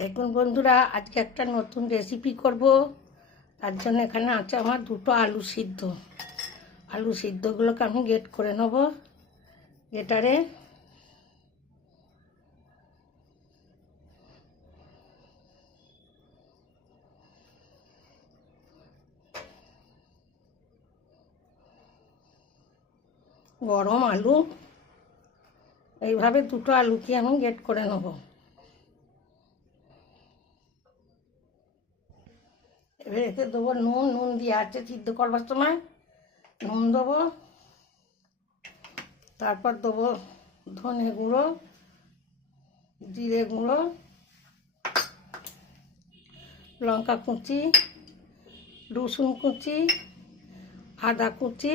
দেখুন বন্ধুরা, আজকে একটা নতুন রেসিপি করব। তার জন্য এখানে আছে আমার দুটো আলু সিদ্ধ। আলু সিদ্ধগুলোকে আমি গেট করে নেব। গেটারে গরম আলু। এইভাবে দুটো আলুকে আমি গেট করে নেব। এবার এতে দেবো নুন নুন দিয়ে আছে সিদ্ধ করবার সময় নুন দেবো। তারপর দেবো ধনে গুঁড়ো, জিরে গুঁড়ো, লঙ্কা কুচি, রসুন কুচি, আদা কুচি,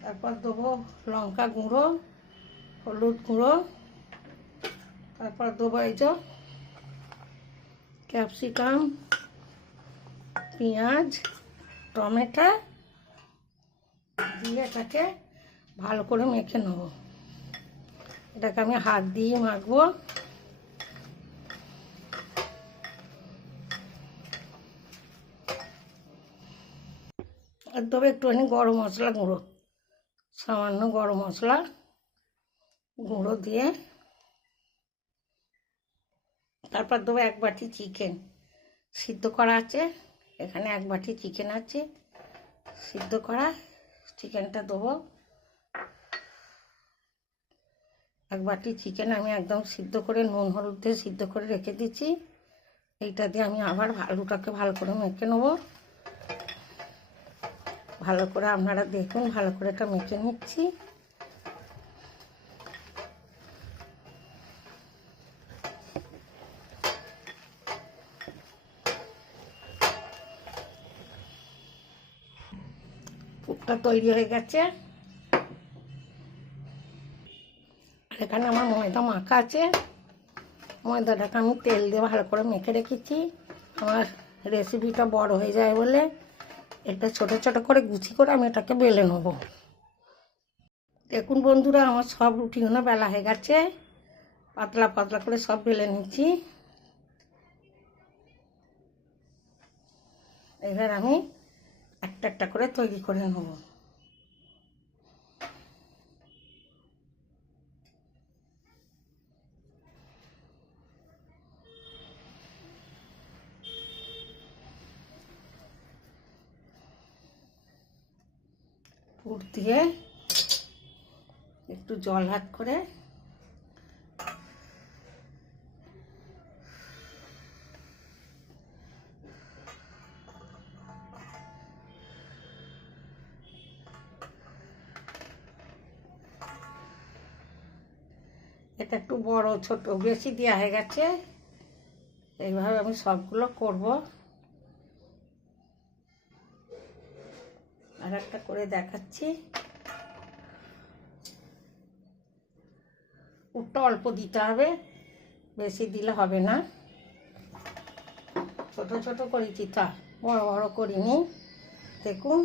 তারপর দেবো লঙ্কা গুঁড়ো, হলুদ গুঁড়ো, তারপর দেবো এই যে ক্যাপসিকাম পেঁয়াজ, টমেটো, দিয়ে এটাকে ভালো করে মেখে নেব। এটাকে আমি হাত দিয়ে মাখবো। তবে একটুখানি গরম মশলা গুঁড়ো, সামান্য গরম মশলা গুঁড়ো দিয়ে তারপর দেবো এক বাটি চিকেন। সিদ্ধ করা আছে। এখানে এক বাটি চিকেন আছে, সিদ্ধ করা চিকেনটা দেবো। এক বাটি চিকেন আমি একদম সিদ্ধ করে, নুন, হলুদ দিয়ে সিদ্ধ করে রেখে দিচ্ছি। এইটা দিয়ে আমি আবার আলুটাকে ভালো করে মেখে নেব। ভালো করে আপনারা দেখুন, ভালো করে এটা মেখে নিচ্ছি। পুরটা তৈরি হয়ে গেছে। আর এখানে আমার ময়দা মাখা আছে। ময়দাটাকে আমি তেল দিয়ে ভালো করে মেখে রেখেছি। আমার রেসিপিটা বড় হয়ে যায় বলে এটা ছোট ছোট করে গুছি করে আমি এটাকে বেলে নেব। দেখুন বন্ধুরা, আমার সব রুটিগুলো বেলা হয়ে গেছে। পাতলা পাতলা করে সব বেলে নিচ্ছি। এবার আমি একটা একটা করে তৈরি করে নেব। পুর দিয়ে একটু জল হাত করে এটা একটু বড়, ছোট, বেশি দেওয়া হয়ে গেছে। এইভাবে আমি সবগুলো করব। আর একটা করে দেখাচ্ছি। উটটা অল্প দিতে হবে, বেশি দিলে হবে না। ছোট ছোট করেছি তা, বড় বড় করিনি। দেখুন।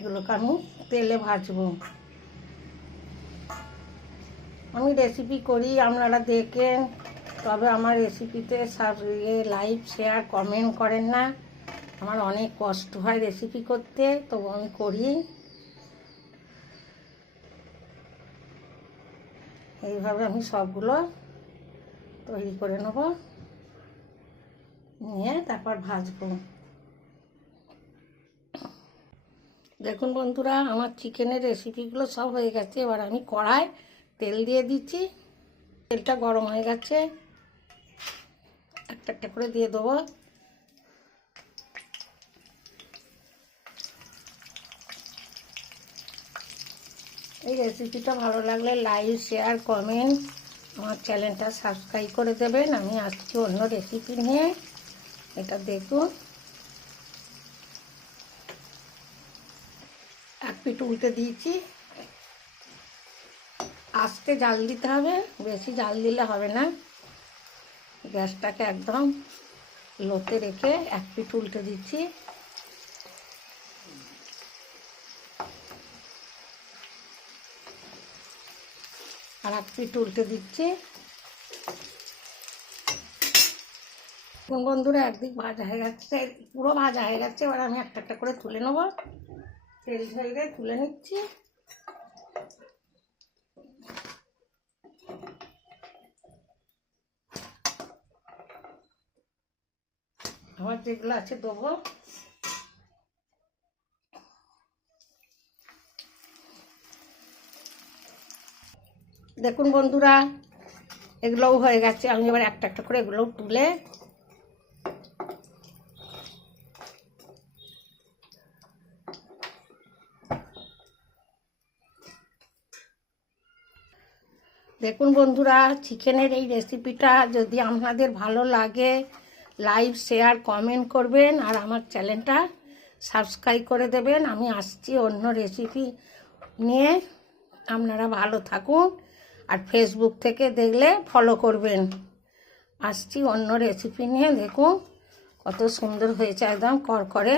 এগুলোকে আমি তেলে ভাজবো। আমি রেসিপি করি, আপনারা দেখেন, তবে আমার রেসিপিতে সব ইয়ে লাইভ শেয়ার কমেন্ট করেন না। আমার অনেক কষ্ট হয় রেসিপি করতে তবু আমি করি। এইভাবে আমি সবগুলো তৈরি করে নেব, নিয়ে তারপর ভাজবো। দেখুন বন্ধুরা, আমার চিকেনের রেসিপিগুলো সব হয়ে গেছে। এবার আমি কড়ায় তেল দিয়ে দিচ্ছি। তেলটা গরম হয়ে গেছে। একটা একটা করে দিয়ে দেবো। এই রেসিপিটা ভালো লাগলে লাইক, শেয়ার, কমেন্ট, আমার চ্যানেলটা সাবস্ক্রাইব করে দেবেন। আমি আসছি অন্য রেসিপি নিয়ে। এটা দেখুন। পিঠ উল্টে দিয়েছি। আস্তে জাল দিতে হবে, বেশি জাল দিলে হবে না। গ্যাসটাকে একদম লোতে রেখে এক পিঠ উল্টে দিচ্ছি। আর এক পিঠ উল্টে দিচ্ছি। বন্ধুরা, একদিক ভাজা হয়ে গেছে, পুরো ভাজা হয়ে গেছে। এবার আমি একটা একটা করে তুলে নেব। তেল ঝেড়ে তুলে নিচ্ছি। আমার যেগুলো আছে দেবো। দেখুন বন্ধুরা, এগুলোও হয়ে গেছে। আমি এবার একটা একটা করে এগুলোও তুলে দেখুন বন্ধুরা চিকেনের এই রেসিপিটা যদি আপনাদের ভালো লাগে লাইভ শেয়ার কমেন্ট করবেন আর আমার চ্যানেলটা সাবস্ক্রাইব করে দেবেন। আমি আসছি অন্য রেসিপি নিয়ে। আপনারা ভালো থাকুন আর ফেসবুক থেকে দেখলে ফলো করবেন। আসছি অন্য রেসিপি নিয়ে। দেখুন কত সুন্দর হয়েছে, একদম করকরে